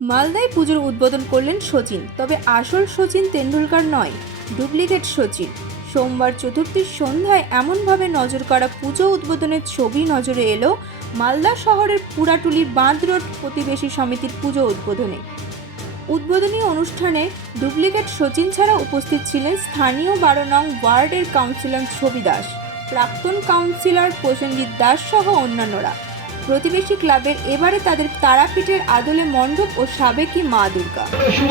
মালদায় পুজোর উদ্বোধন করলেন সচিন, তবে আসল সচিন তেন্ডুলকার নয়, ডুপ্লিকেট সচিন। সোমবার চতুর্থীর সন্ধ্যায় এমনভাবে নজর কাড়া পুজো উদ্বোধনের ছবি নজরে এলো মালদা শহরের পুরাটুলি বাঁধ রোড প্রতিবেশী সমিতির পুজো উদ্বোধনে। উদ্বোধনী অনুষ্ঠানে ডুপ্লিকেট সচিন ছাড়া উপস্থিত ছিলেন স্থানীয় বারো নং ওয়ার্ডের কাউন্সিলর ছবি দাস, প্রাক্তন কাউন্সিলর প্রসেনজিৎ দাস সহ অন্যান্যরা। প্রতিবেশী ক্লাবের এবারে তাদের তারাপীঠের আদলে মণ্ডপ ও সাবেকি মা দুর্গা। শুভ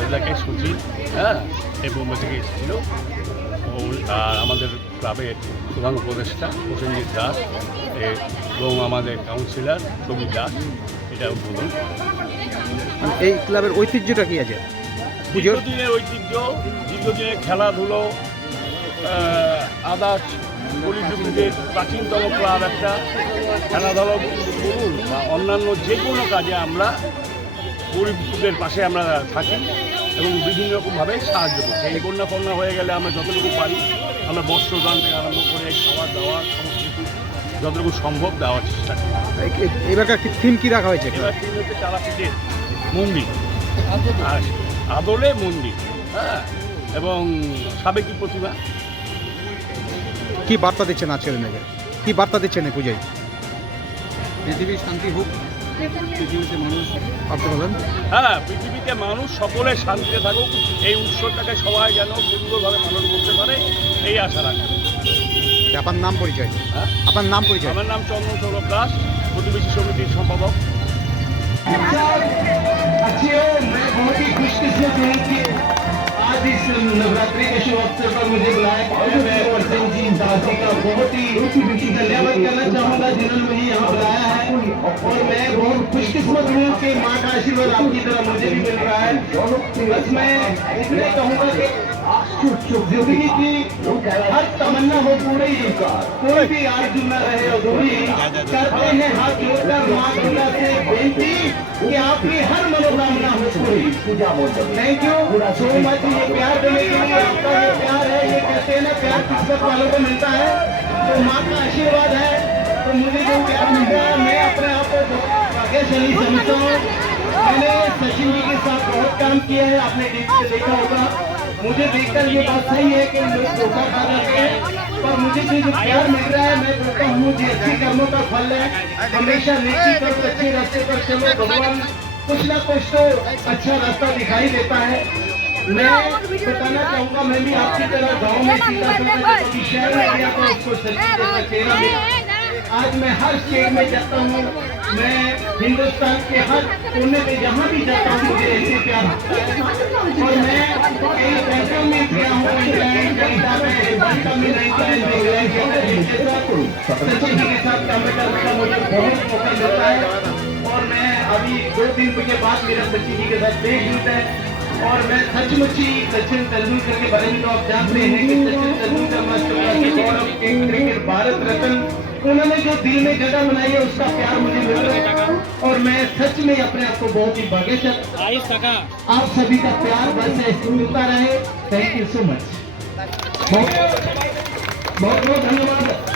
এলাকায় সচিব হ্যাঁ এই বোম্বে থেকে এসেছিল। আর আমাদের ক্লাবের প্রধান উপদেষ্টা প্রসেনজিৎ দাস এ- এবং আমাদের কাউন্সিলর ছবি দাস এটা উদ্বোধন মানে এই ক্লাবের ঐতিহ্যটা কি আছে? দীর্ঘদিনের ঐতিহ্য দীর্ঘদিনের খেলাধুলো আদার্স পরিযুগের প্রাচীনতম ক্লাব একটা। খেলাধুলা বলুন বা অন্যান্য যে কোনো কাজে আমরা গরিবদের পাশে আমরা থাকি এবং বিভিন্ন রকমভাবে সাহায্য করছি এই বন্যা ফন্যা হয়ে গেলে আমরা যতটুকু পারি আমরা বস্ত্রদান থেকে আরম্ভ করে খাবার দাবার সমস্ত কিছু যতটুকু সম্ভব দেওয়ার চেষ্টা করি। এবারকার থিম কী রাখা হয়েছে? এবার থিম হচ্ছে তারাপীঠের মন্দির। আর আদলে মন্দির হ্যাঁ? এবং সাবেকি প্রতিমা। কি বার্তা দিচ্ছেন আজকের দিনে? কি বার্তা দিচ্ছেন এই পুজোয়? পৃথিবীর শান্তি হোক পৃথিবীতে মানুষ আপনি বলেন হ্যাঁ পৃথিবীতে মানুষ সকলে শান্তিতে থাকুক এই উৎসবটাকে সবাই যেন সুন্দরভাবে পালন করতে পারে এই আশা রাখি আপনার নাম পরিচয় হ্যাঁ আপনার নাম পরিচয় আমার নাম চন্দ্র সৌরভ দাস প্রতিবেশী সমিতির সম্পাদক अच्छी हो मैं बहुत ही खुशकिस्मत हूँ कि आज इस नवरात्रि के शुभ अवसर पर मुझे बुलाया और मैं प्रसन्न जी दासी का बहुत ही धन्यवाद करना चाहूंगा जिन्होंने मुझे यहाँ बुलाया और मैं बहुत खुशकिस्मत हूँ कि माँ का आशीर्वाद आपकी तरह मुझे भी मिल रहा है। बस मैं इतने कहूँगा कि ज़िंदगी की हर तमन्ना हो पूरी। कोई भी आरज़ू न रहे अधूरी करते हैं, हाथ जोड़कर माँ दुर्गा से बेनती कि आपकी हर मनोकामना हो पूरी। थैंक यू सो मच ये प्यार देने के लिए आपका ये प्यार है, ये कहते हैं ना, प्यार किस्मत वालों को मिलता है। तो माँ का आशीर्वाद है। तो मुझे जो प्यार मिलता है मैं अपने आप को भाग्यशाली समझता हूँ मैंने सचिन जी के साथ बहुत काम किया है आपने पे देखा होगा मुझे देखकर ये बात सही है कि लोग धोखा खा जाते हैं पर मुझे जो जो प्यार मिल रहा है मैं कहता हूँ कि अच्छी कर्मों का फल है हमेशा नेकी करो अच्छे रास्ते पर चलो भगवान कुछ ना कुछ तो अच्छा रास्ता दिखाई देता है मैं बताना चाहूँगा मैं भी आपकी तरह गाँव में सीता शहर में गया तो उसको जैसा चेहरा मिला आज मैं हर स्टेट में जाता हूँ। मैं हिंदुस्तान के हर कोने में जहाँ भी जाता हूँ, मुझे ऐसे प्यार और मैं कई बैंकों में गया हूँ मुझे बहुत मौका मिलता है। और मैं अभी दो दिन के बाद मेरा सचिन जी के साथ देश जुड़ता है। और मैं सचमुच सचिन तेंदुलकर के बारे में तो आप जानते हैं कि सचिन तेंदुलकर, मास्टर क्रिकेट भारत रत्न उन्होंने जो दिल में जगह बनाई है उसका प्यार मुझे मिल रहा है। और मैं सच में अपने आप को बहुत ही भाग्यशाली आप सभी का प्यार बस ऐसे मिलता रहे। थैंक यू सो मच बहुत बहुत धन्यवाद।